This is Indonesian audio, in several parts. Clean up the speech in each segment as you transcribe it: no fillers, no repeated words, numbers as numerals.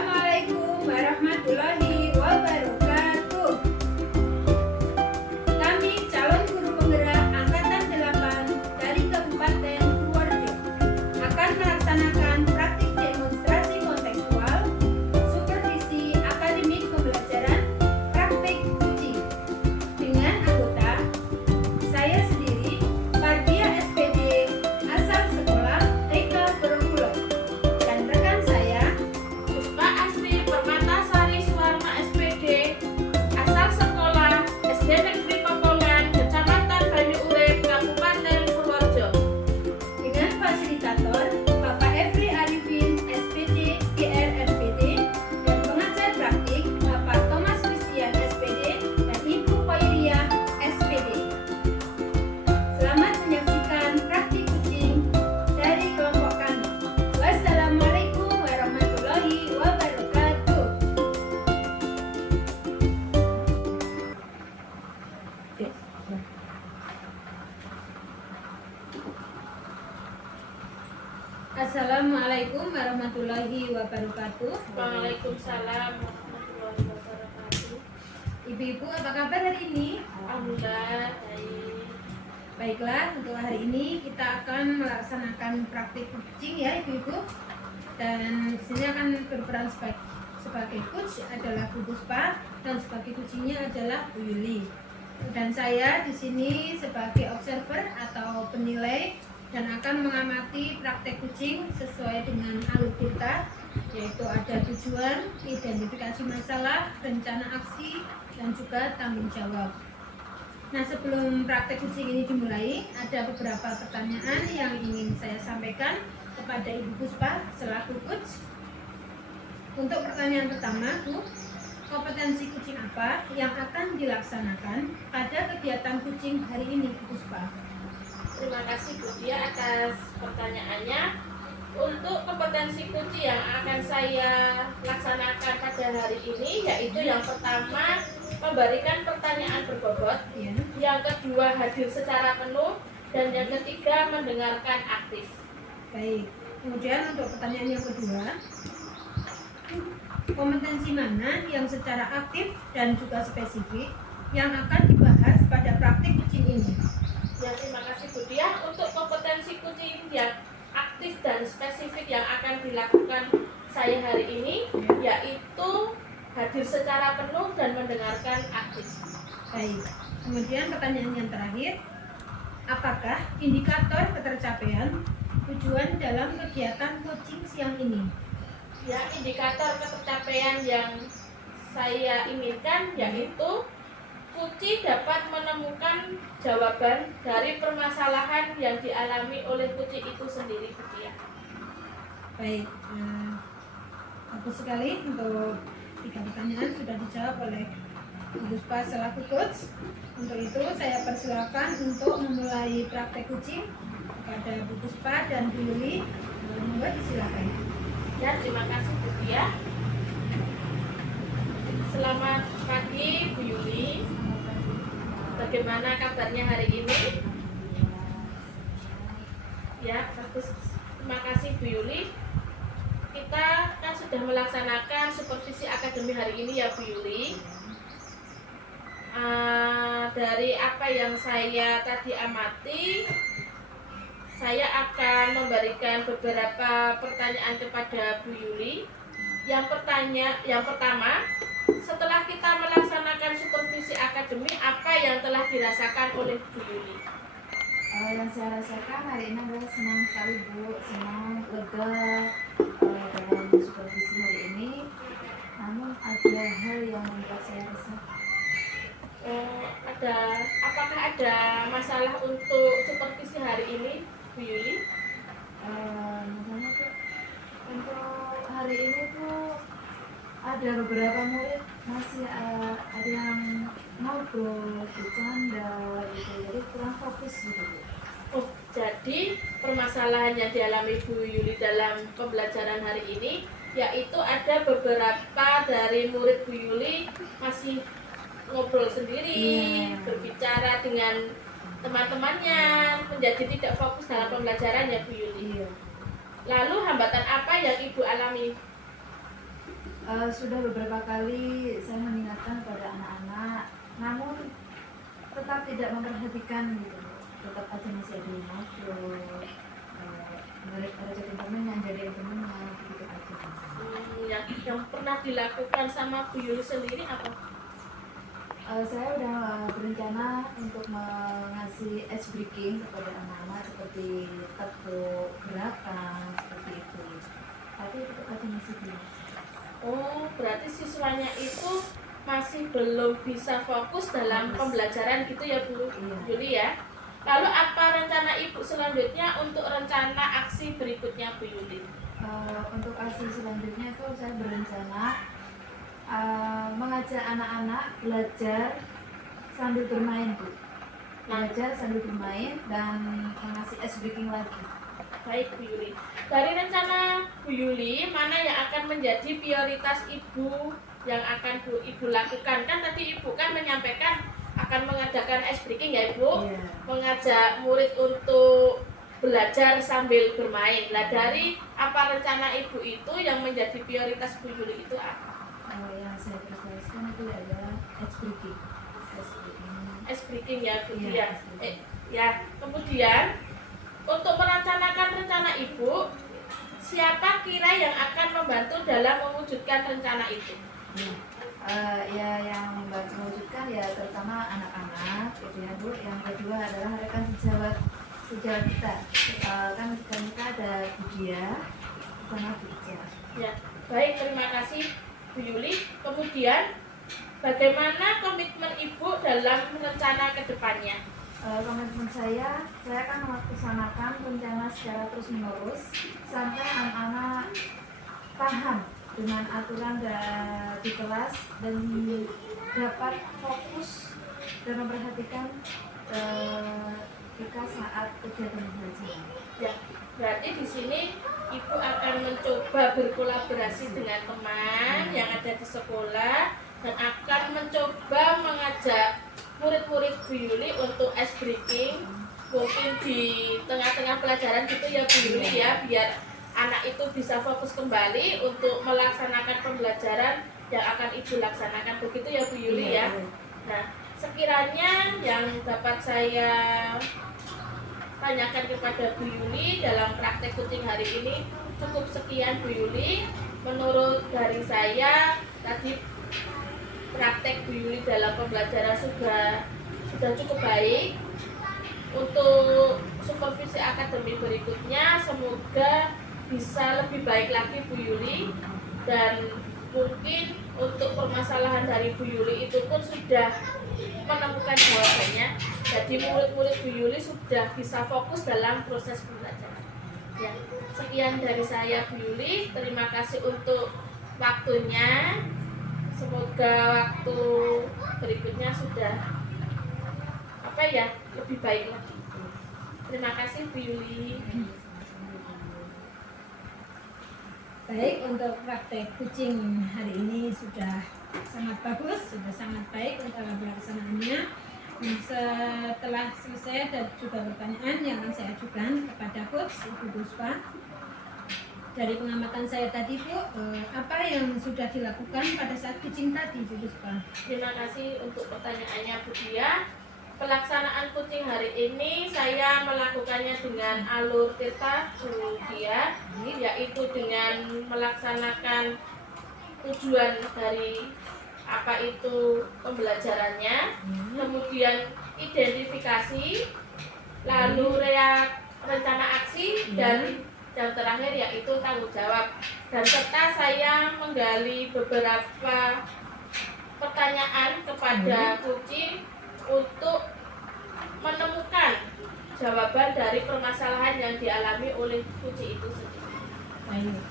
Assalamualaikum warahmatullahi wabarakatuh. Kami calon guru penggerak Angkatan 8 dari Kabupaten Purworejo akan melaksanakan praktik demonstrasi kontekstual, supervisi akademik pembelajaran, praktik kucing dengan anggota saya sendiri, Fardia SPD, asal sekolah TK Berongkulon, dan rekan saya Puspa Asri Permatasari Suwarna SPD, asal sekolah SD Negeri Pepolan, Kecamatan Banyu Urip, Kabupaten Purworejo. dengan fasilitator Bapak Efri Arifin SPD, GR SPD, dan pengajar praktik Bapak Thomas Christian SPD dan Ibu Koiria SPD. Selamat menyaksikan praktik kucing dari kelompok kami. Wassalamualaikum warahmatullahi wabarakatuh. Assalamualaikum warahmatullahi wabarakatuh. Waalaikumsalam warahmatullahi wabarakatuh. Ibu-ibu, apa kabar hari ini? Alhamdulillah baik. Baiklah, untuk hari ini kita akan melaksanakan praktik kucing ya ibu-ibu. Dan di sini akan berperan sebagai coach adalah Bu Puspa dan sebagai kucingnya adalah Bu Yuli. Dan saya di sini sebagai observer atau penilai dan akan mengamati praktek kucing sesuai dengan alur kita, yaitu ada tujuan, identifikasi masalah, rencana aksi, dan juga tanggung jawab. Nah, sebelum praktek kucing ini dimulai, ada beberapa pertanyaan yang ingin saya sampaikan kepada Ibu Puspa selaku coach. Untuk pertanyaan pertama, Bu, kompetensi kucing apa yang akan dilaksanakan pada kegiatan kucing hari ini, Bu Puspa? Terima kasih Bu Dia atas pertanyaannya. Untuk kompetensi kunci yang akan saya laksanakan pada hari ini, yaitu yang pertama memberikan pertanyaan berbobot, Ya. yang kedua hadir secara penuh, dan yang ketiga mendengarkan aktif. Baik. Kemudian untuk pertanyaan yang kedua, kompetensi mana yang secara aktif dan juga spesifik yang akan dibahas pada praktik kucing ini? Ya, terima kasih Bu Dia. Untuk kompetensi kucing yang aktif dan spesifik yang akan dilakukan saya hari ini, yaitu hadir secara penuh dan mendengarkan aktif. Baik. Kemudian pertanyaan yang terakhir, apakah indikator ketercapaian tujuan dalam kegiatan coaching siang ini? Ya, indikator ketercapaian yang saya inginkan yaitu kucing dapat menemukan jawaban dari permasalahan yang dialami oleh kucing itu sendiri, Bu Dia. Baik. Bagus sekali untuk 3 pertanyaan sudah dijawab oleh Bu Puspa selaku coach. Untuk itu saya persilakan untuk memulai praktek kucing kepada Bu Puspa dan Bu Yuli. Monggo disilakan. Ya, terima kasih Bu Dia. Selamat pagi Bu Yuli. Bagaimana kabarnya hari ini? Ya, bagus. Terima kasih Bu Yuli. Kita kan sudah melaksanakan supervisi akademi hari ini ya Bu Yuli. Dari apa yang saya tadi amati, saya akan memberikan beberapa pertanyaan kepada Bu Yuli. Yang pertama, setelah kita melaksanakan supervisi akademi, apa yang telah dirasakan oleh Bu Yuli? Yang saya rasakan hari ini adalah senang sekali Bu, senang, lega dalam supervisi hari ini. Namun ada hal yang membuat saya resah. Apakah ada masalah untuk supervisi hari ini, Bu Yuli? Misalnya tuh untuk hari ini tuh ada beberapa murid masih ada yang ngobrol, bercanda gitu, jadi kurang fokus gitu Bu. Oh, jadi permasalahan yang dialami Bu Yuli dalam pembelajaran hari ini yaitu ada beberapa dari murid Bu Yuli masih ngobrol sendiri, berbicara dengan teman-temannya, menjadi tidak fokus dalam pembelajaran ya Bu Yuli. Iya. Lalu hambatan apa yang Ibu alami? Sudah beberapa kali saya mengingatkan kepada anak-anak, namun tetap tidak memperhatikan gitu. Tetap aja masih ada yang ngobrol, ngajakin temennya, jagain temennya, begitu aja. Yang pernah dilakukan sama Bu Yuli sendiri apa? Saya udah berencana untuk mengasih ice breaking kepada anak-anak seperti tepuk gerakan seperti itu, tapi tetap aja masih belum. Oh, berarti siswanya itu masih belum bisa fokus dalam pembelajaran gitu ya Bu Yuli ya. Lalu apa rencana Ibu selanjutnya untuk rencana aksi berikutnya Bu Yuli? Untuk aksi selanjutnya itu saya berencana mengajak anak-anak belajar sambil bermain Bu. Belajar sambil bermain dan mengasih ice breaking lagi. Baik Bu Yuli. Dari rencana Bu Yuli, mana yang akan menjadi prioritas Ibu yang akan Ibu lakukan? Kan tadi Ibu kan menyampaikan akan mengadakan ice breaking ya Ibu, mengajak murid untuk belajar sambil bermain. Nah dari apa rencana Ibu itu yang menjadi prioritas Bu Yuli itu apa? Yang saya prioritaskan itu adalah ice breaking. Ice breaking ya Bu Iya, ya. ice breaking. Ya, kemudian untuk merencanakan rencana Ibu, siapa kira yang akan membantu dalam mewujudkan rencana itu? Yang membantu mewujudkan ya terutama anak-anak gitu ya Bu. Yang kedua adalah rekan sejawat kita. Kan kita ada Budia sama Budia. Ya, baik, terima kasih Bu Yuli. Kemudian bagaimana komitmen Ibu dalam rencana ke depannya? Komitmen saya akan melaksanakan rencana secara terus-menerus sampai anak-anak paham dengan aturan di kelas dan dapat fokus dan memperhatikan ketika saat kegiatan belajar. Ya, berarti di sini Ibu akan mencoba berkolaborasi dengan teman yang ada di sekolah dan akan mencoba mengajak murid-murid Bu Yuli untuk ice breaking mungkin di tengah-tengah pelajaran gitu ya Bu Yuli ya, biar anak itu bisa fokus kembali untuk melaksanakan pembelajaran yang akan Ibu laksanakan, begitu ya Bu Yuli ya. Nah, sekiranya yang dapat saya tanyakan kepada Bu Yuli dalam praktek kucing hari ini cukup sekian Bu Yuli. Menurut dari saya tadi praktek Bu Yuli dalam pembelajaran sudah cukup baik. Untuk supervisi akademik berikutnya semoga bisa lebih baik lagi Bu Yuli, dan mungkin untuk permasalahan dari Bu Yuli itu pun sudah menemukan jawabannya. Jadi murid-murid Bu Yuli sudah bisa fokus dalam proses pembelajaran. Ya, sekian dari saya Bu Yuli. Terima kasih untuk waktunya. Semoga waktu berikutnya sudah lebih baik lagi. Terima kasih Bu Yuli. Baik, untuk praktek kucing hari ini sudah sangat bagus, sudah sangat baik untuk pelaksanaannya. Setelah selesai dan juga pertanyaan yang akan saya ajukan kepada Coach Ibu Puspa, dari pengamatan saya tadi Bu, apa yang sudah dilakukan pada saat kucing tadi Bu Puspa? Terima kasih untuk pertanyaannya Bu Dia. Pelaksanaan kucing hari ini saya melakukannya dengan alur Tirta Bu Dia, yaitu dengan melaksanakan tujuan dari apa itu pembelajarannya, kemudian identifikasi, lalu rencana aksi, dan terakhir yaitu tanggung jawab. Dan serta saya menggali beberapa pertanyaan kepada kucing untuk menemukan jawaban dari permasalahan yang dialami oleh kucing itu sendiri. Baik.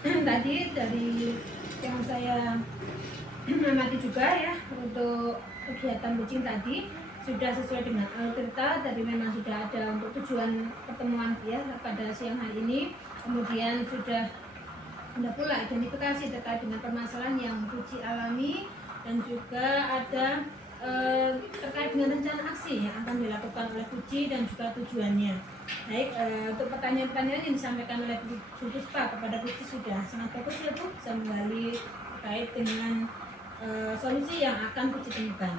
Tadi dari yang saya amati juga ya, untuk kegiatan kucing tadi sudah sesuai dengan Altirta. Tadi memang sudah ada untuk tujuan pertemuan dia pada siang hari ini. Kemudian sudah ada pula identifikasi terkait dengan permasalahan yang kucing alami, dan juga ada terkait dengan rencana aksi yang akan dilakukan oleh Puji dan juga tujuannya. Baik, untuk pertanyaan-pertanyaan yang disampaikan oleh Bu Puspa kepada Puji sudah sangat bagus ya Bu, bisa menggali terkait dengan solusi yang akan Puji temukan.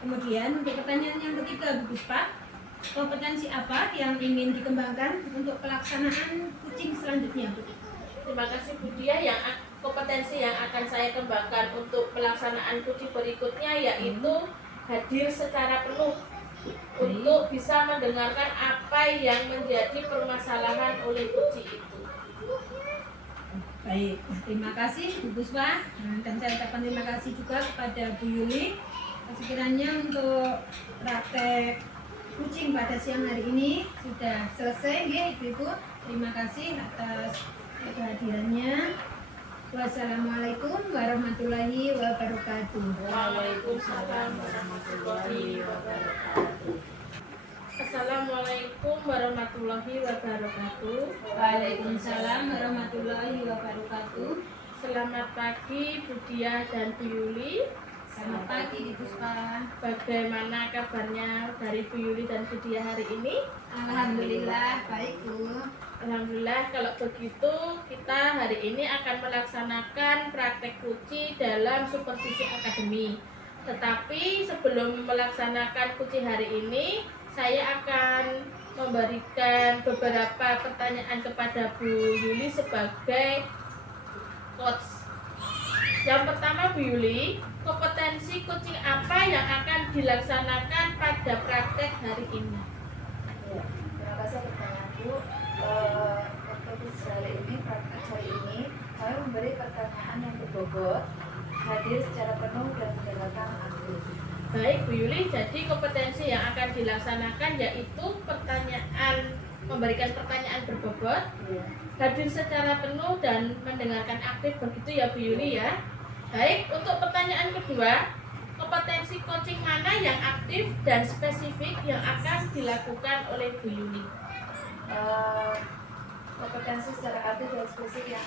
Kemudian untuk pertanyaan yang ketiga Bu Puspa, kompetensi apa yang ingin dikembangkan untuk pelaksanaan kucing selanjutnya Bu? Terima kasih Bu Dia. Kompetensi yang akan saya kembangkan untuk pelaksanaan kucing berikutnya yaitu hadir secara penuh untuk bisa mendengarkan apa yang menjadi permasalahan oleh kucing itu. Baik, terima kasih Bu Puspa, dan saya ucapkan terima kasih juga kepada Bu Yuli. Sekiranya untuk praktek kucing pada siang hari ini sudah selesai ya Ibu-Ibu. Terima kasih atas kehadirannya. Wassalamualaikum warahmatullahi wabarakatuh. Waalaikumsalam warahmatullahi wabarakatuh. Assalamualaikum warahmatullahi wabarakatuh. Waalaikumsalam warahmatullahi wabarakatuh. Selamat pagi Bu Dia dan Bu Yuli. Selamat pagi Ibu Puspa. Bagaimana kabarnya dari Bu Yuli dan Bu Dia hari ini? Alhamdulillah baik Bu. Alhamdulillah, kalau begitu kita hari ini akan melaksanakan praktek kuci dalam supervisi akademi. Tetapi sebelum melaksanakan kuci hari ini, saya akan memberikan beberapa pertanyaan kepada Bu Yuli sebagai coach. Yang pertama Bu Yuli, kompetensi kucing apa yang akan dilaksanakan pada praktek hari ini? Ya, terima kasih pertanyaan Bu. Untuk hari ini, praktek hari ini, kami memberi pertanyaan yang berbobot, hadir secara penuh dan mendengarkan aktif. Baik Bu Yuli, jadi kompetensi yang akan dilaksanakan yaitu memberikan pertanyaan berbobot, Ya. hadir secara penuh dan mendengarkan aktif, begitu ya Bu Yuli ya. Baik, untuk pertanyaan kedua, kompetensi coaching mana yang aktif dan spesifik yang akan dilakukan oleh Bu Yuli? Kompetensi secara aktif dan spesifik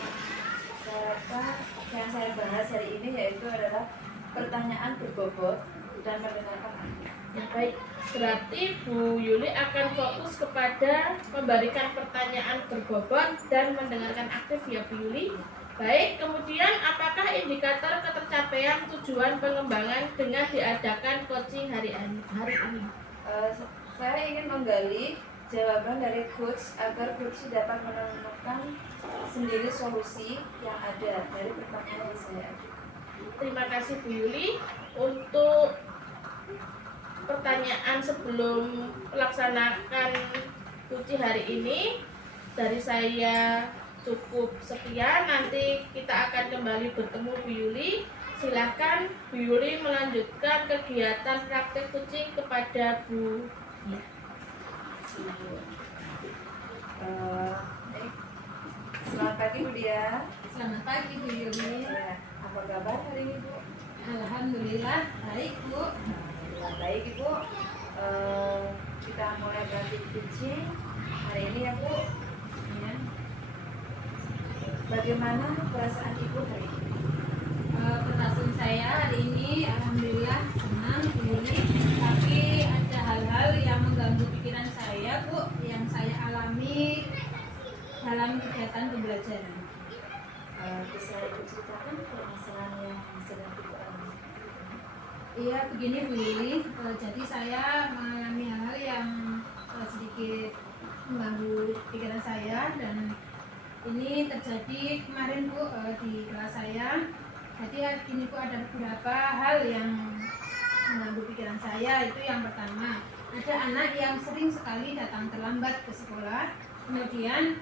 yang saya bahas hari ini yaitu adalah pertanyaan berbobot dan mendengarkan aktif. Ya, baik, berarti Bu Yuli akan fokus kepada memberikan pertanyaan berbobot dan mendengarkan aktif ya Bu Yuli. Baik, kemudian apakah indikator ketercapaian tujuan pengembangan dengan diadakan coaching hari ini? Saya ingin menggali jawaban dari coach agar coach dapat menemukan sendiri solusi yang ada dari pertanyaan yang saya ajukan. Terima kasih Bu Yuli. Untuk pertanyaan sebelum melaksanakan kuci hari ini dari saya cukup sekian. Nanti kita akan kembali bertemu Bu Yuli. Silahkan Bu Yuli melanjutkan kegiatan praktek kucing kepada Bu. Ya. Selamat pagi Bu Dia. Selamat pagi Bu Yuli. Ya, apa kabar hari ini Bu? Alhamdulillah baik Bu. Alhamdulillah baik Ibu. Kita mulai praktik kucing hari ini ya Bu. Ya. Bagaimana perasaan Ibu hari ini? Perasaan saya hari ini alhamdulillah senang Bu Yuli. Tapi ada hal-hal yang mengganggu pikiran saya Bu, yang saya alami dalam kegiatan pembelajaran. Bisa Ibu ceritakan permasalahan yang sedang Ibu alami? Iya begini Bu Yuli, jadi saya mengalami hal-hal yang sedikit mengganggu pikiran saya, dan ini terjadi kemarin Bu di kelas saya. Jadi ini Bu ada beberapa hal yang mengganggu pikiran saya. Itu yang pertama, ada anak yang sering sekali datang terlambat ke sekolah, kemudian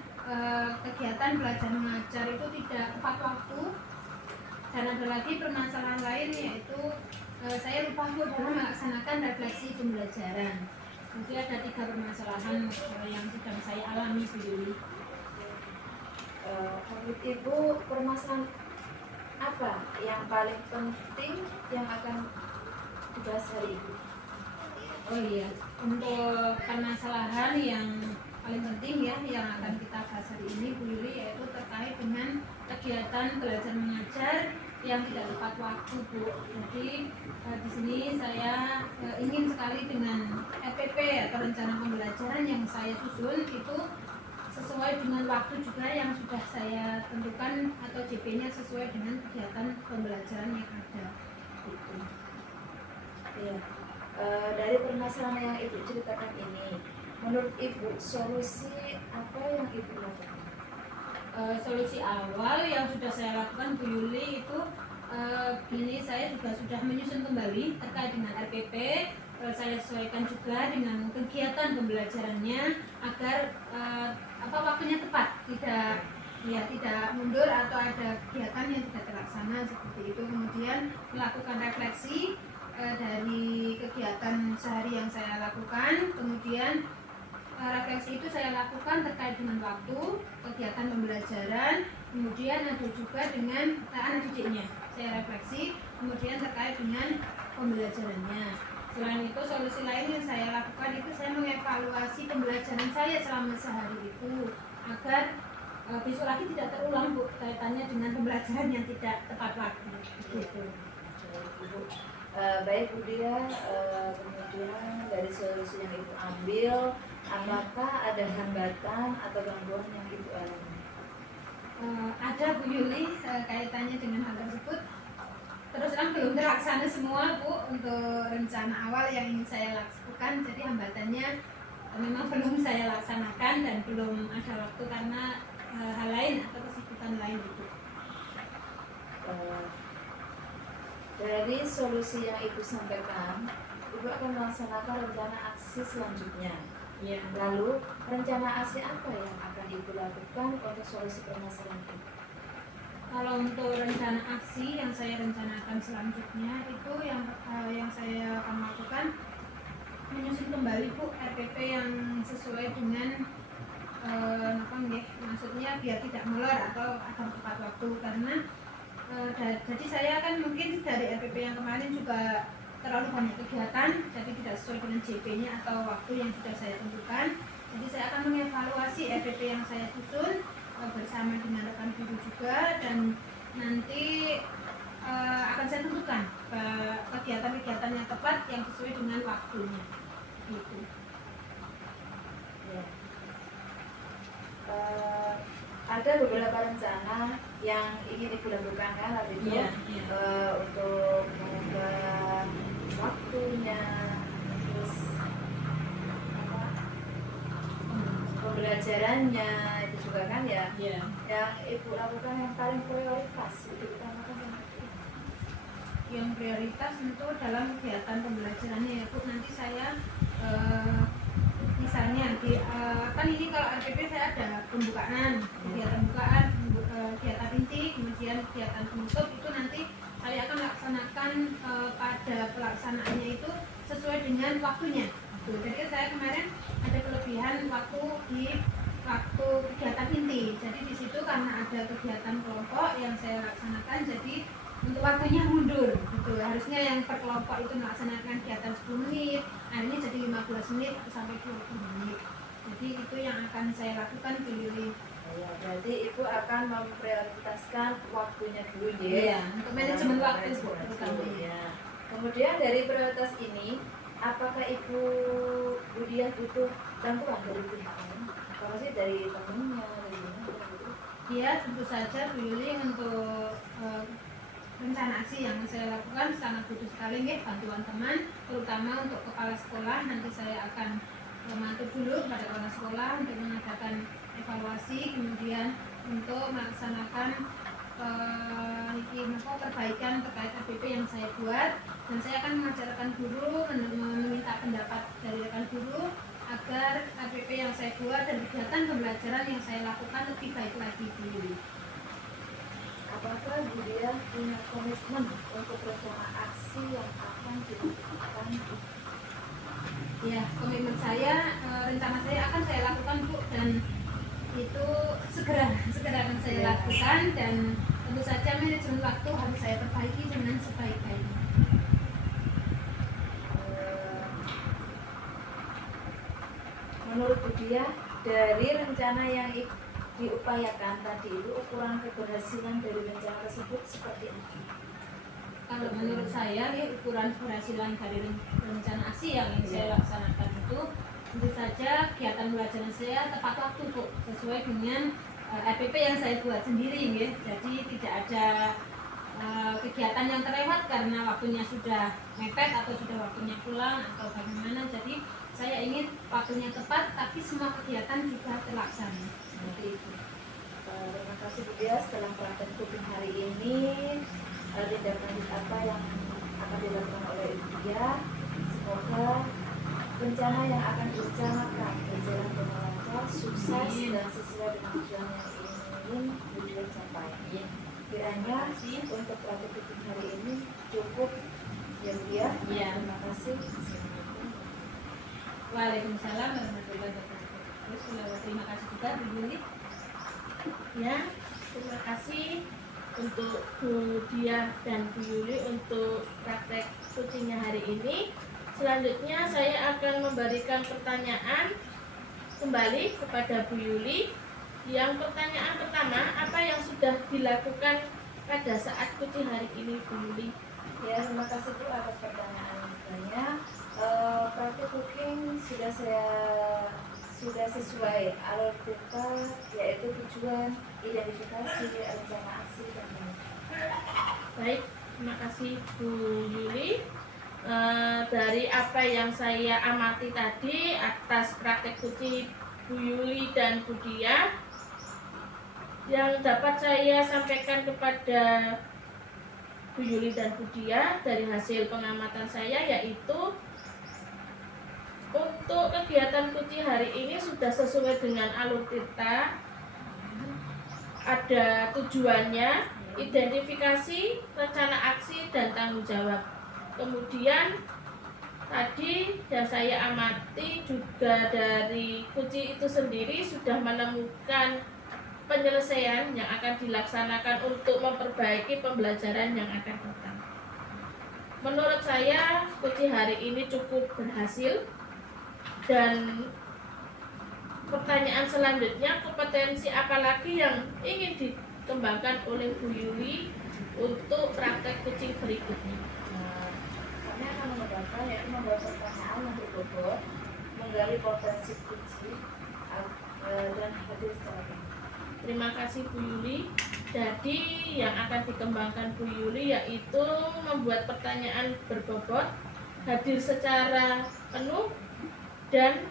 kegiatan belajar mengajar itu tidak tepat waktu, dan ada lagi permasalahan lain yaitu saya lupa Bu dalam melaksanakan refleksi pembelajaran. Jadi ada 3 permasalahan yang sedang saya alami Bu Yuli. Menurut Ibu permasalahan apa yang paling penting yang akan dibahas hari ini? Oh iya, untuk permasalahan yang paling penting ya yang akan kita bahas hari ini Bu Yuli, yaitu terkait dengan kegiatan belajar mengajar yang tidak tepat waktu, Bu. Jadi di sini saya ingin sekali dengan RPP atau rencana pembelajaran yang saya susun itu sesuai dengan waktu juga yang sudah saya tentukan atau JP-nya sesuai dengan kegiatan pembelajaran yang ada. Gitu. Iya. Dari permasalahan yang Ibu ceritakan ini, menurut Ibu solusi apa yang Ibu lakukan? Solusi awal yang sudah saya lakukan Bu Yuli itu gini, saya juga sudah menyusun kembali terkait dengan RPP. Saya sesuaikan juga dengan kegiatan pembelajarannya agar waktunya tepat, tidak mundur atau ada kegiatan yang tidak terlaksana seperti itu. Kemudian melakukan refleksi dari kegiatan sehari yang saya lakukan. Kemudian refleksi itu saya lakukan terkait dengan waktu, kegiatan pembelajaran, kemudian ada juga dengan anak didiknya. Saya refleksi, kemudian terkait dengan pembelajarannya. Selain itu, solusi lain yang saya lakukan itu saya mengevaluasi pembelajaran saya selama sehari itu agar besok lagi tidak terulang, Bu, kaitannya dengan pembelajaran yang tidak tepat waktu. Gitu. Baik Bu Dia, kemudian dari solusi yang Ibu ambil, apakah ada hambatan atau gangguan yang Ibu alami? Ada Bu Yuli, kaitannya dengan hal tersebut. Terus terang belum terlaksana semua, Bu, untuk rencana awal yang ingin saya lakukan. Jadi hambatannya memang belum saya laksanakan dan belum ada waktu karena hal lain atau kesibukan lain itu. Dari solusi yang Ibu sampaikan, Ibu akan melaksanakan rencana aksi selanjutnya. Ya. Lalu rencana aksi apa yang akan Ibu lakukan untuk solusi permasalahan itu? Kalau untuk rencana aksi yang saya rencanakan selanjutnya itu yang saya akan lakukan menyusun kembali, Bu, RPP yang sesuai dengan maksudnya biar tidak molor atau akan tepat waktu karena jadi saya kan mungkin dari RPP yang kemarin juga terlalu banyak kegiatan, jadi tidak sesuai dengan JP-nya atau waktu yang sudah saya tentukan. Jadi saya akan mengevaluasi RPP yang saya susun bersama dengan rekan guru juga, dan nanti akan saya tentukan kegiatan-kegiatan yang tepat yang sesuai dengan waktunya. Gitu. Ya. Ada beberapa rencana yang ingin Ibu lakukan kan waktu itu, untuk mengubah waktunya, terus pembelajarannya itu juga kan ya. Yang Ibu lakukan yang paling prioritas itu utamakan yang itu. Yang prioritas tentu dalam kegiatan pembelajarannya ya, Bu. Nanti saya misalnya kan ini kalau RPP saya ada pembukaan, kegiatan pembukaan, kegiatan inti, kemudian kegiatan penutup, itu nanti saya akan laksanakan pada pelaksanaannya itu sesuai dengan waktunya. Jadi saya kemarin ada kelebihan waktu di waktu kegiatan inti. Jadi di situ karena ada kegiatan kelompok yang saya laksanakan, jadi untuk waktunya mundur. Gitu. Harusnya yang per kelompok itu melaksanakan kegiatan 10 menit, akhirnya jadi 15 menit sampai 20 menit. Jadi itu yang akan saya lakukan pilih. Ya, berarti Ibu akan memprioritaskan waktunya dulu ya. Iya, untuk manajemen waktu terutama. Ya. Kemudian dari prioritas ini, apakah Ibu Budiah butuh bantuan dari pihak lain? Apa sih dari temannya, dari mana gitu? Iya, tentu saja Bu Yuli untuk rencana aksi yang saya lakukan sangat butuh sekali bantuan teman, terutama untuk kepala sekolah. Nanti saya akan memantau dulu pada kepala sekolah untuk mengadakan evaluasi, kemudian untuk melaksanakan perbaikan terkait RPP yang saya buat, dan saya akan mengajarkan guru, meminta pendapat dari rekan guru agar RPP yang saya buat dan kegiatan pembelajaran yang saya lakukan lebih baik lagi dulu. Apakah Budiah punya komitmen untuk rencana aksi yang akan dilakukan? Ya, komitmen saya, rencana saya akan saya lakukan, Bu, dan itu segera akan saya lakukan, dan tentu saja manajemen waktu harus saya perbaiki dengan sebaik-baiknya. Menurut Budiah, dari rencana yang diupayakan tadi itu ukuran keberhasilan dari rencana tersebut seperti apa? Kalau menurut saya ya, ukuran keberhasilan dari rencana aksi yang ingin saya laksanakan itu tentu saja kegiatan belajar saya tepat waktu kok, sesuai dengan RPP yang saya buat sendiri ya. Jadi tidak ada kegiatan yang terlewat karena waktunya sudah mepet atau sudah waktunya pulang atau bagaimana. Jadi saya ingin waktunya tepat tapi semua kegiatan juga terlaksana seperti itu. Terima kasih Bu Dia. Setelah praktek cooking hari ini, tindak lanjut apa yang akan dilakukan oleh Ibu Dia? Semoga rencana yang akan direncanakan berjalan dengan lancar, sukses dan sesuai dengan tujuan yang ingin Bu Dia capai. Kiranya untuk praktek cooking hari ini cukup ya Bu Dia. Terima kasih. Waalaikumsalam warahmatullahi wabarakatuh. Terima kasih juga Bu Yuli. Ya, terima kasih untuk Bu Dia dan Bu Yuli untuk praktek coachingnya hari ini. Selanjutnya saya akan memberikan pertanyaan kembali kepada Bu Yuli. Yang pertanyaan pertama, apa yang sudah dilakukan pada saat coaching hari ini, Bu Yuli? Ya, terima kasih Bu atas pertanyaannya. Praktik cooking sudah sesuai alur kita, yaitu tujuan, identifikasi, rencana aksi dan lain. Baik, terima kasih Bu Yuli. Dari apa yang saya amati tadi atas praktek coaching Bu Yuli dan Bu Dia, yang dapat saya sampaikan kepada Bu Yuli dan Bu Dia dari hasil pengamatan saya yaitu untuk kegiatan coaching hari ini sudah sesuai dengan alur kita, ada tujuannya, identifikasi, rencana aksi, dan tanggung jawab. Kemudian tadi yang saya amati juga dari coaching itu sendiri sudah menemukan penyelesaian yang akan dilaksanakan untuk memperbaiki pembelajaran yang akan datang. Menurut saya coaching hari ini cukup berhasil. Dan pertanyaan selanjutnya, kompetensi apa lagi yang ingin dikembangkan oleh Bu Yuli untuk praktek coaching berikutnya? Kami akan mengembangkan yaitu membuat pertanyaan yang berbobot, menggali potensi coaching dan hadir secara baik. Terima kasih Bu Yuli. Jadi yang akan dikembangkan Bu Yuli yaitu membuat pertanyaan berbobot, hadir secara penuh, dan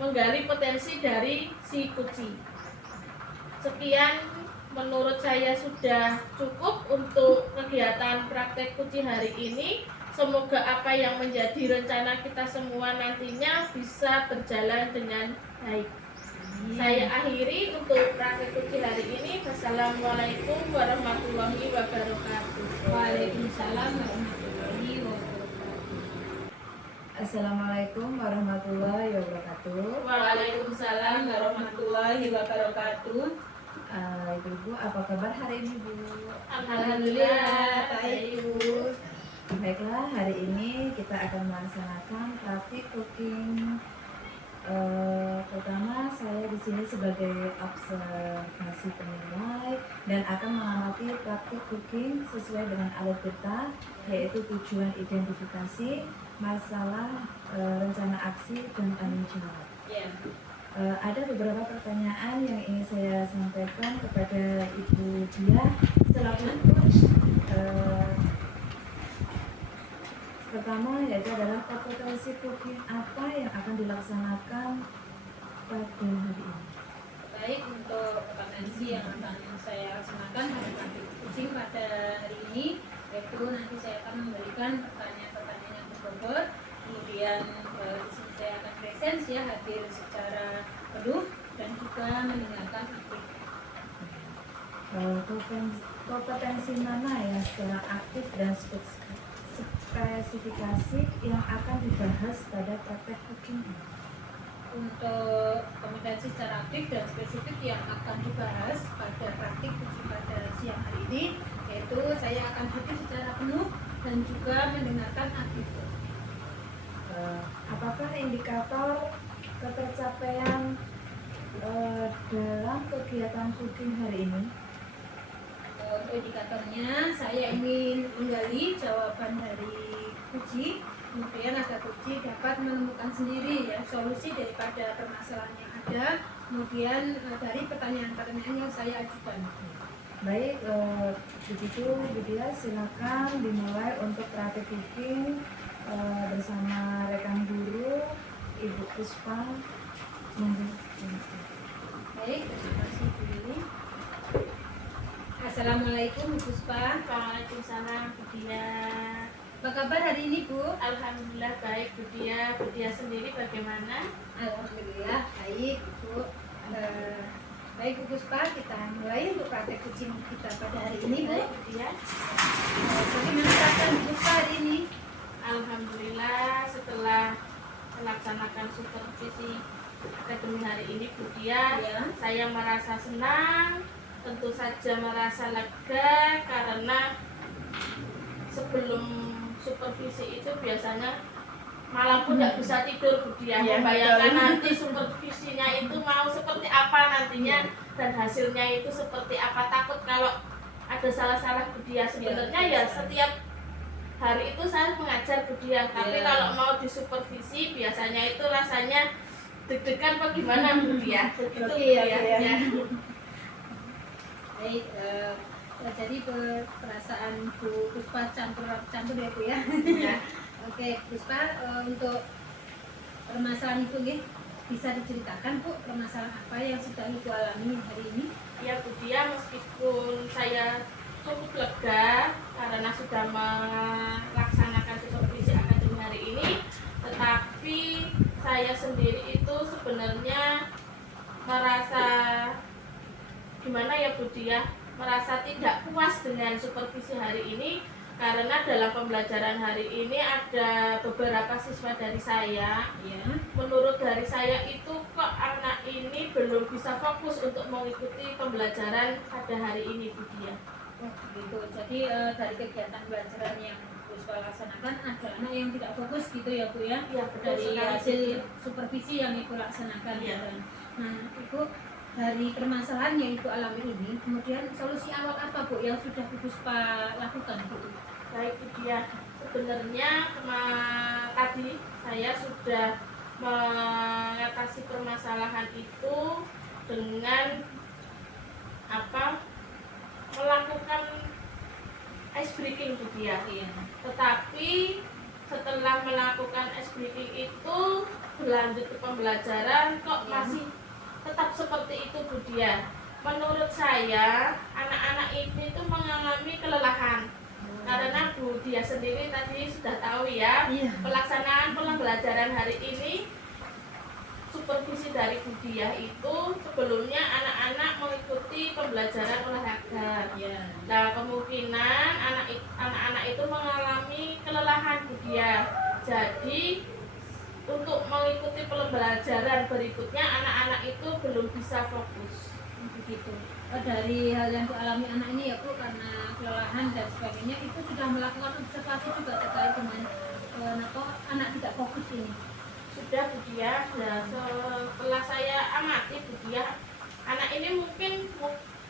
menggali potensi dari si kucing. Sekian menurut saya sudah cukup untuk kegiatan praktek kucing hari ini. Semoga apa yang menjadi rencana kita semua nantinya bisa berjalan dengan baik. Saya akhiri untuk praktek kucing hari ini. Wassalamualaikum warahmatullahi wabarakatuh. Waalaikumsalam warahmatullahi wabarakatuh. Assalamualaikum warahmatullahi wabarakatuh. Waalaikumsalam warahmatullahi wabarakatuh. Ibu, apa kabar hari ini Bu? Alhamdulillah, baik Ibu. Baiklah, hari ini kita akan melaksanakan praktik cooking. Pertama, saya di sini sebagai observasi penilai dan akan mengamati praktik cooking sesuai dengan alur kita, yaitu tujuan, identifikasi, masalah, rencana aksi, dan tanggung jawab. Ada beberapa pertanyaan yang ingin saya sampaikan kepada Ibu Dia selaku coach. Pertama yaitu adalah kompetensi cooking apa yang akan dilaksanakan pada hari ini. Baik, untuk kompetensi yang akan saya laksanakan pada praktik coaching pada hari ini, yaitu nanti saya akan memberikan pertanyaan-pertanyaan yang berbobot, kemudian di sini saya akan presence ya, hadir secara penuh dan juga mendengarkan aktif. Kompetensi mana yang secara aktif dan spesifikasi yang akan dibahas pada praktek cooking ini? Untuk kompetensi secara aktif dan spesifik yang akan dibahas pada praktik coaching pada siang hari ini, yaitu saya akan hadir secara penuh dan juga mendengarkan aktif. Apakah indikator ketercapaian dalam kegiatan cooking hari ini? Untuk indikatornya saya ingin menggali jawaban dari Puji, kemudian agar Puji dapat menemukan sendiri ya solusi daripada permasalahan yang ada, kemudian dari pertanyaan-pertanyaan yang saya ajukan. Baik, begitu Budia, silakan dimulai untuk praktik cooking bersama rekan guru Ibu Puspa. Baik, terima kasih Bu Lili. Assalamualaikum Bu Puspa. Waalaikumsalam Bu Dia. Apa kabar hari ini Bu? Alhamdulillah baik Bu Dia. Bu Dia sendiri bagaimana? Alhamdulillah baik Bu. Baik Bu Puspa, kita mulai untuk praktek kucing kita pada hari ini Bu. Baik Bu Dia. Bagaimana perasaan Bu Puspa hari ini? Alhamdulillah setelah melaksanakan supervisi akademi hari ini Bu Dia, Ya. saya merasa senang, tentu saja merasa lega karena sebelum supervisi itu biasanya malam pun tidak bisa tidur Bu Dia. Ya, Membayangkan betul. nanti supervisinya itu mau seperti apa nantinya dan hasilnya itu seperti apa. Takut kalau ada salah-salah Bu Dia. Sebenarnya ya setiap hari itu saya mengajar Bu Dia, tapi Ya. kalau mau disupervisi biasanya itu rasanya deg-degan apa gimana Bu Dia. Begitu Bu Oke, Dia. oke, ya. Ya. Baik, jadi perasaan Bu Puspa campur ya Bu ya. Ya. Oke, Puspa, untuk permasalahan itu nggih, bisa diceritakan Bu permasalahan apa yang sudah Ibu alami hari ini? Ya Bu Dia, meskipun saya cukup lega karena sudah melaksanakan supervisi akademi hari ini, tetapi saya sendiri itu sebenarnya merasa gimana ya Bu Dia, merasa tidak puas dengan supervisi hari ini karena dalam pembelajaran hari ini ada beberapa siswa dari saya. Ya. Menurut dari saya itu kok anak ini belum bisa fokus untuk mengikuti pembelajaran pada hari ini Bu Dia. Oh, gitu. Jadi dari kegiatan pembelajaran yang Puspa laksanakan ada anak yang tidak fokus gitu ya Bu ya? Iya, betul Dari sekali. hasil supervisi yang Ibu laksanakan. Iya. Ya. Nah, Ibu dari permasalahan yang Ibu alami ini, kemudian solusi awal apa Bu yang sudah Bu Puspa lakukan Bu? Baik Bu Dia, sebenarnya tadi saya sudah mengatasi permasalahan itu dengan melakukan ice breaking Bu Dia. Iya. Tetapi setelah melakukan ice breaking itu berlanjut ke pembelajaran kok Iya. masih tetap seperti itu Bu Dia. Menurut saya anak-anak ini tuh mengalami kelelahan karena Bu Dia sendiri tadi sudah tahu ya, Iya. pelaksanaan pembelajaran hari ini supervisi dari Bu Dia itu sebelumnya anak-anak mengikuti pembelajaran olahraga. Iya. Nah, kemungkinan anak-anak itu mengalami kelelahan Bu Dia. Jadi untuk mengikuti pembelajaran berikutnya anak-anak itu belum bisa fokus. Begitu. Dari hal yang dialami anak ini ya Bu, karena kelelahan dan sebagainya, itu sudah melakukan observasi juga terkait dengan anak tidak fokus ini. Sudah Bu Dia, nah, setelah saya amati Bu Dia, anak ini mungkin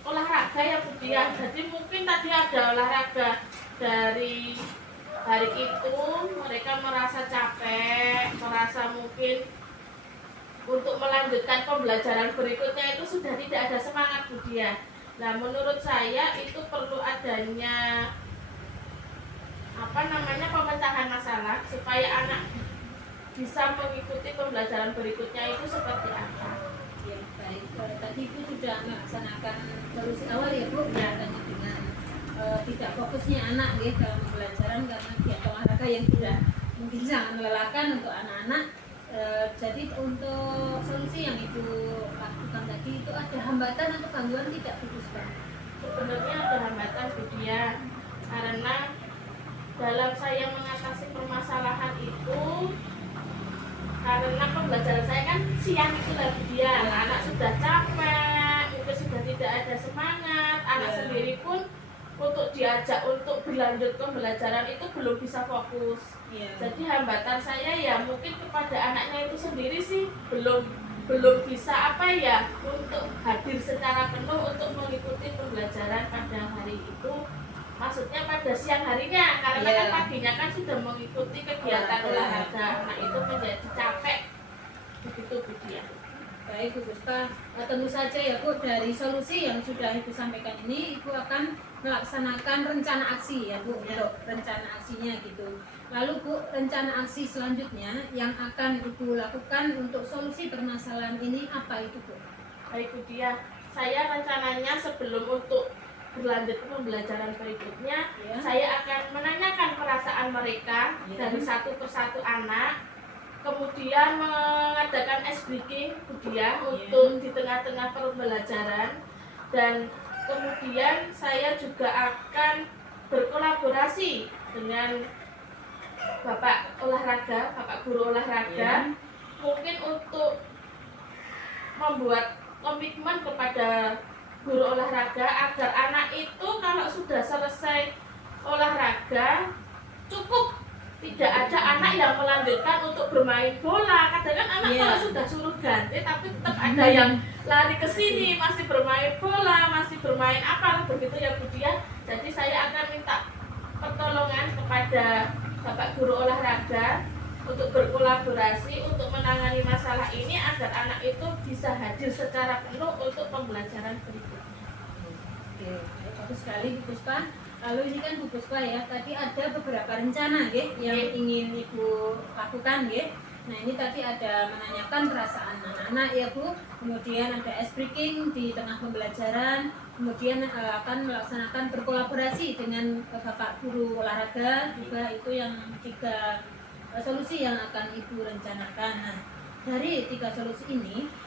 olahraga ya Bu Dia. Jadi mungkin tadi ada olahraga dari hari itu mereka merasa capek, merasa mungkin untuk melanjutkan pembelajaran berikutnya itu sudah tidak ada semangat Bu Dia. Nah, menurut saya itu perlu adanya pemecahan masalah supaya anak bisa mengikuti pembelajaran berikutnya itu seperti apa. Ya, baik. Tadi Ibu sudah melaksanakan solusi awal ya Bu, kaitannya dengan tidak fokusnya anak ya dalam pembelajaran karena kegiatan olahraga yang sudah mungkin sangat melelahkan untuk anak-anak. Jadi untuk solusi yang Ibu lakukan tadi itu ada hambatan atau gangguan tidak Bu Puspa? Sebenarnya ada hambatan Bu Dia karena dalam saya mengatasi permasalahan itu, karena pembelajaran saya kan siang itu lah Bu Dia, anak sudah capek, mungkin sudah tidak ada semangat, anak Ya. sendiri pun untuk diajak untuk berlanjut pembelajaran itu belum bisa fokus. Iya. Jadi hambatan saya ya mungkin kepada anaknya itu sendiri sih belum bisa apa ya untuk hadir secara penuh untuk mengikuti pembelajaran pada hari itu. Maksudnya pada siang harinya, karena Iya. kan paginya kan sudah mengikuti kegiatan olahraga. Nah itu menjadi capek. Begitu Bu Dia. Baik Bu Puspa, tentu saja ya Bu, dari solusi yang sudah Ibu sampaikan ini, Ibu akan melaksanakan rencana aksi ya Bu, untuk rencana aksinya gitu. Lalu Bu, rencana aksi selanjutnya yang akan Ibu lakukan untuk solusi permasalahan ini apa itu Bu? Baik Bu Dia, saya rencananya sebelum untuk berlanjut ke pembelajaran berikutnya, Ya. saya akan menanyakan perasaan mereka Ya. dari satu persatu anak. Kemudian mengadakan ice breaking Budia untuk di tengah-tengah pembelajaran, dan kemudian saya juga akan berkolaborasi dengan Bapak olahraga, Bapak guru olahraga, mungkin untuk membuat komitmen kepada guru olahraga agar anak itu kalau sudah selesai olahraga cukup. Tidak ada anak yang melanjutkan untuk bermain bola. Kadang kan anak kalau sudah suruh ganti tapi tetap ada yang lari ke sini, masih bermain bola, masih bermain apa begitu ya Bu Dia. Jadi saya akan minta pertolongan kepada Bapak guru olahraga untuk berkolaborasi untuk menangani masalah ini agar anak itu bisa hadir secara penuh untuk pembelajaran berikutnya. Oke, bagus sekali Bu Puspa. Lalu ini kan Bu Puspa ya, tadi ada beberapa rencana yang ingin Ibu lakukan ya. Nah ini tadi ada menanyakan perasaan anak-anak ya Bu, kemudian ada ice breaking di tengah pembelajaran, kemudian akan melaksanakan berkolaborasi dengan Bapak guru olahraga, juga itu yang 3 solusi yang akan Ibu rencanakan. Nah, dari 3 solusi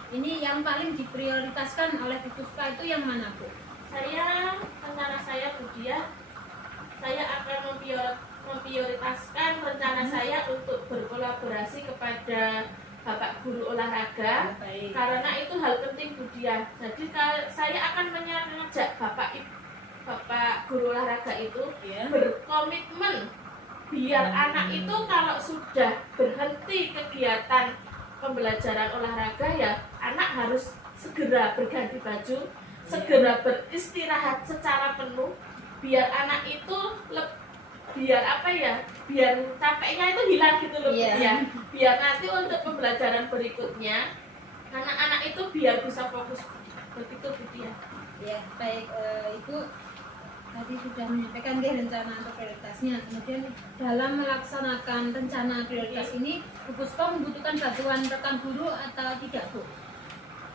ini yang paling diprioritaskan oleh Bu Puspa itu yang mana Bu? Rencana saya Bu Dia, saya akan memprioritaskan rencana saya untuk berkolaborasi kepada Bapak guru olahraga. Baik. Karena itu hal penting Bu Dia. Jadi saya akan mengajak Bapak guru olahraga itu berkomitmen biar anak itu kalau sudah berhenti kegiatan pembelajaran olahraga ya anak harus segera berganti baju, segera beristirahat secara penuh, biar anak itu biar capeknya itu hilang gitu loh Bu ya. Biar nanti untuk pembelajaran berikutnya anak-anak itu biar bisa fokus. Begitu Bu Dia. Ya, baik, Ibu tadi sudah menyampaikan rencana atau prioritasnya. Kemudian dalam melaksanakan rencana prioritas ini, Bu Puspa membutuhkan bantuan rekan guru atau tidak Bu?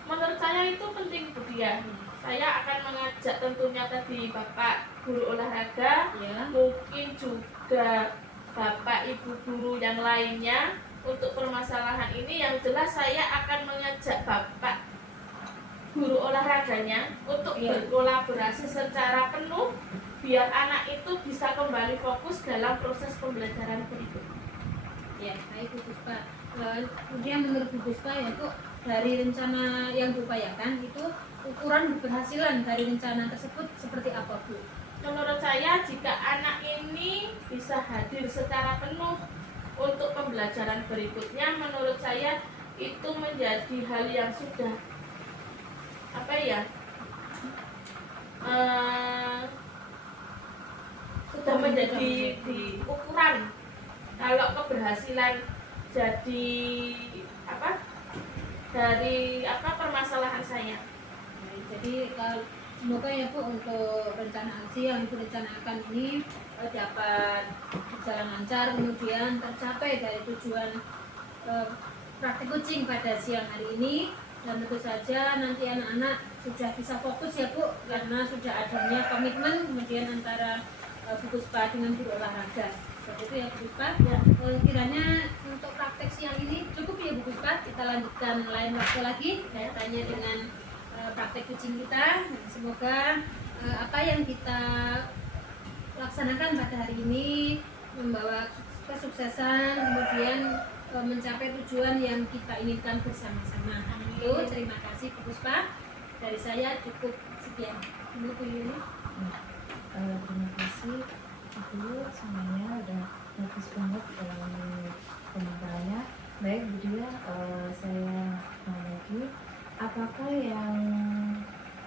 Menurut saya itu penting Bu Dia. Saya akan mengajak tentunya tadi Bapak guru olahraga, mungkin juga Bapak Ibu guru yang lainnya untuk permasalahan ini. Yang jelas saya akan mengajak Bapak guru olahraganya untuk berkolaborasi secara penuh biar anak itu bisa kembali fokus dalam proses pembelajaran berikutnya. Ya, baik Bu Puspa. Kemudian menurut Bu Puspa ya Bu, dari rencana yang diupayakan itu ukuran keberhasilan dari rencana tersebut seperti apa Bu? Menurut saya jika anak ini bisa hadir secara penuh untuk pembelajaran berikutnya, menurut saya itu menjadi hal yang sudah sudah menjadi di ukuran. Kalau keberhasilan jadi dari permasalahan saya. Jadi semoga ya Bu untuk rencana aksi yang direncanakan ini dapat berjalan lancar, kemudian tercapai dari tujuan praktik kucing pada siang hari ini, dan tentu saja nanti anak-anak sudah bisa fokus ya Bu, karena sudah adanya komitmen kemudian antara Bu Puspa dengan guru olahraga. Seperti itu ya Bu Puspa. Kiranya untuk praktek siang ini cukup ya Bu Puspa, kita lanjutkan lain waktu lagi kaitannya dengan praktek kucing kita. Semoga apa yang kita laksanakan pada hari ini membawa kesuksesan, kemudian mencapai tujuan yang kita inginkan bersama-sama. Itu terima kasih Bu Puspa. Dari saya cukup sekian. Bu Yuni. Terima kasih Ibu, semuanya udah bagus banget dalam pembicaranya. Baik Bu Dia, saya mau lagi, apakah yang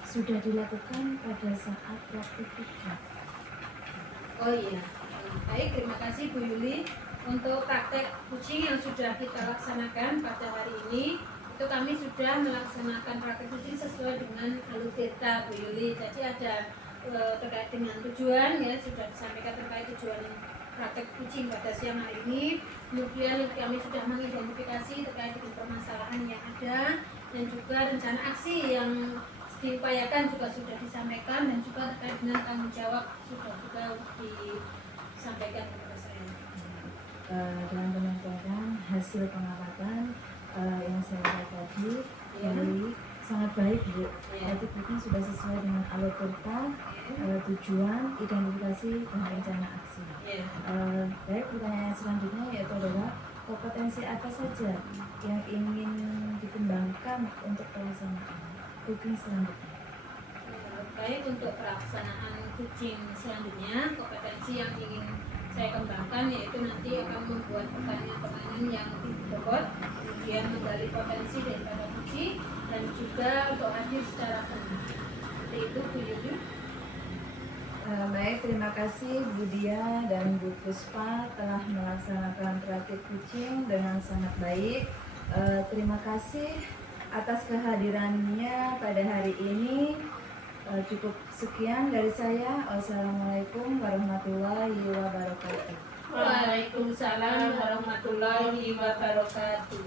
sudah dilakukan pada saat praktik kucing? Oh iya, baik, terima kasih Bu Yuli. Untuk praktek kucing yang sudah kita laksanakan pada hari ini, itu kami sudah melaksanakan praktek kucing sesuai dengan alur data Bu Yuli. Jadi ada terkait dengan tujuan, ya sudah disampaikan terkait tujuan praktek kucing pada siang hari ini. Kemudian kami sudah mengidentifikasi terkait dengan permasalahan yang ada, dan juga rencana aksi yang diupayakan juga sudah disampaikan, dan juga terkait dengan tanggung jawab sudah juga disampaikan kepada saya. Dalam penyampaian hasil pengamatan yang saya lihat tadi, dari sangat baik Bu. Jadi mungkin sudah sesuai dengan alur kereta, tujuan, identifikasi, dan rencana aksi. Baik, pertanyaan selanjutnya yaitu adalah kompetensi apa saja yang ingin dikembangkan untuk pelaksanaan kucing selanjutnya? Baik, untuk pelaksanaan kucing selanjutnya, kompetensi yang ingin saya kembangkan yaitu nanti akan membuat pertanyaan-pertanyaan yang lebih bobot, kemudian menggali potensi daripada kucing, dan juga untuk hadir secara penuh. Seperti itu Bu Yuli. Baik, terima kasih Bu Dia dan Bu Puspa telah melaksanakan praktik kucing dengan sangat baik. Terima kasih atas kehadirannya pada hari ini. Cukup sekian dari saya. Wassalamualaikum warahmatullahi wabarakatuh. Waalaikumsalam warahmatullahi wabarakatuh.